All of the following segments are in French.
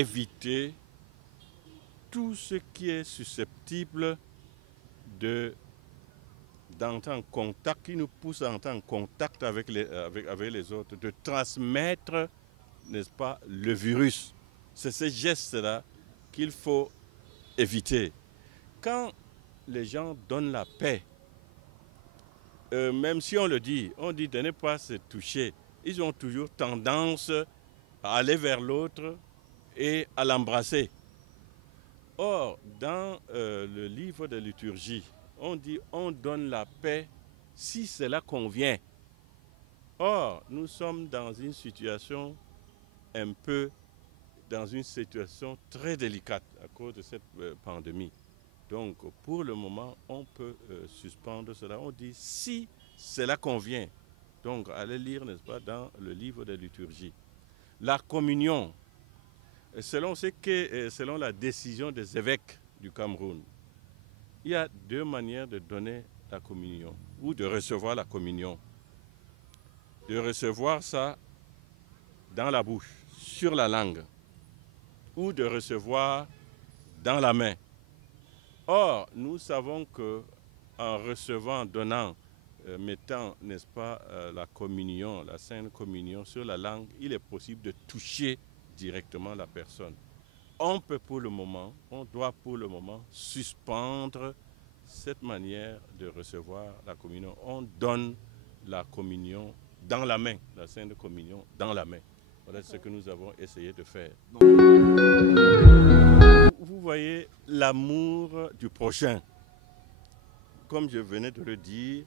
éviter tout ce qui est susceptible d'entrer en contact, qui nous pousse à entrer en contact avec les autres, de transmettre, n'est-ce pas, le virus. C'est ces gestes-là qu'il faut éviter. Quand les gens donnent la paix, même si on dit de ne pas se toucher, ils ont toujours tendance à aller vers l'autre et à l'embrasser. Or, dans le livre de liturgie, on dit on donne la paix si cela convient. Or, nous sommes dans une situation très délicate à cause de cette pandémie. Donc, pour le moment, on peut suspendre cela. On dit si cela convient. Donc, allez lire, n'est-ce pas, dans le livre de liturgie. La communion, selon la décision des évêques du Cameroun, il y a deux manières de donner la communion ou de recevoir la communion. De recevoir ça dans la bouche, sur la langue, ou de recevoir dans la main. Or, nous savons que en recevant, en donnant, mettant, n'est-ce pas, la communion, la sainte communion sur la langue, il est possible de toucher directement la personne. On doit pour le moment suspendre cette manière de recevoir la communion. On donne la communion dans la main, la sainte communion dans la main. Voilà ce que nous avons essayé de faire. Vous voyez l'amour du prochain. Comme je venais de le dire,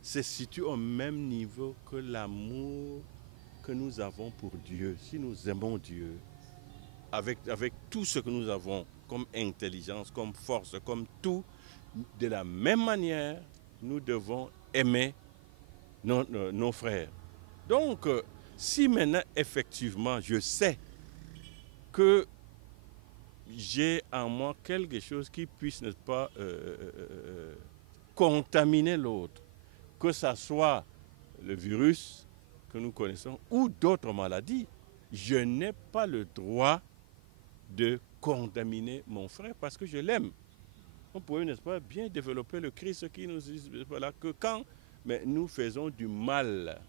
se situe au même niveau que l'amour que nous avons pour Dieu. Si nous aimons Dieu, avec tout ce que nous avons comme intelligence, comme force, comme tout, de la même manière, nous devons aimer nos frères. Donc, si maintenant, effectivement, je sais que j'ai en moi quelque chose qui puisse, n'est-ce pas, contaminer l'autre, que ce soit le virus que nous connaissons ou d'autres maladies, je n'ai pas le droit de contaminer mon frère parce que je l'aime. On pourrait, n'est-ce pas, bien développer le Christ qui nous dit voilà, que quand nous faisons du mal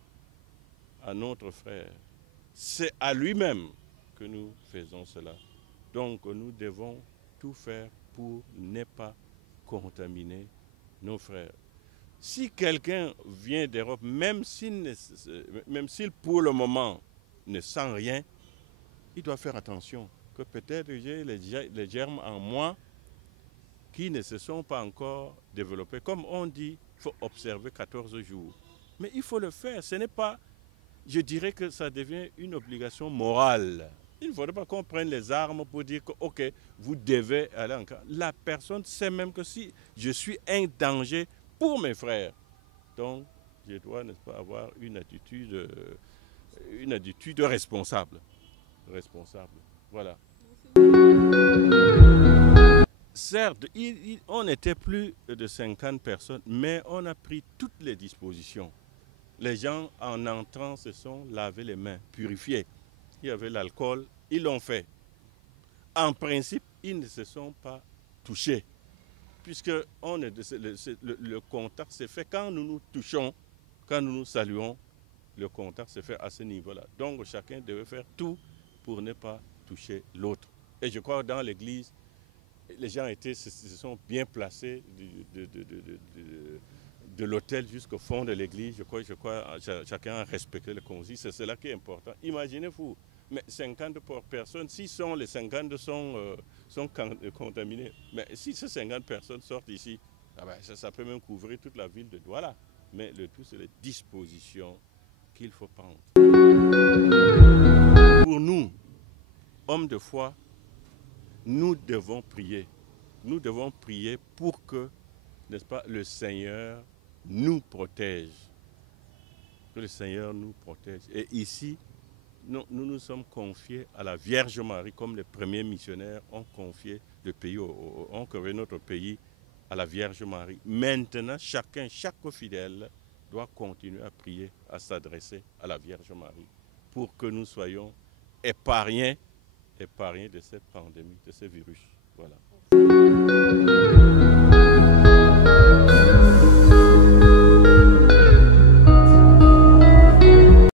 à notre frère, c'est à lui-même que nous faisons cela. Donc nous devons tout faire pour ne pas contaminer nos frères. Si quelqu'un vient d'Europe, même s'il pour le moment ne sent rien, il doit faire attention que peut-être j'ai les germes en moi qui ne se sont pas encore développés. Comme on dit, il faut observer 14 jours. Mais il faut le faire. Ce n'est pas, je dirais que ça devient une obligation morale. Il ne faudrait pas qu'on prenne les armes pour dire que, ok, vous devez aller en camp. La personne sait même que si je suis un danger pour mes frères, donc je dois, n'est-ce pas, avoir une attitude responsable. Voilà. Certes, on n'était plus de 50 personnes, mais on a pris toutes les dispositions. Les gens, en entrant, se sont lavés les mains, purifiés. Il y avait l'alcool, ils l'ont fait. En principe, ils ne se sont pas touchés, puisque le contact s'est fait quand nous nous touchons, quand nous nous saluons, le contact se fait à ce niveau-là. Donc, chacun devait faire tout pour ne pas toucher l'autre. Et je crois que dans l'église, les gens se sont bien placés de l'autel jusqu'au fond de l'église. Je crois chacun a respecté le consigne. C'est cela qui est important. Imaginez-vous, mais 50 personnes, si les 50 sont contaminés, mais si ces 50 personnes sortent ici, ça peut même couvrir toute la ville de Douala. Mais le tout, c'est les dispositions qu'il faut prendre. Pour nous, hommes de foi, nous devons prier. Nous devons prier pour que, n'est-ce pas, le Seigneur nous protège. Que le Seigneur nous protège. Et ici, nous sommes confiés à la Vierge Marie, comme les premiers missionnaires ont confié notre pays à la Vierge Marie. Maintenant, chaque fidèle doit continuer à prier, à s'adresser à la Vierge Marie pour que nous soyons épargnés épargné de cette pandémie, de ce virus. Voilà.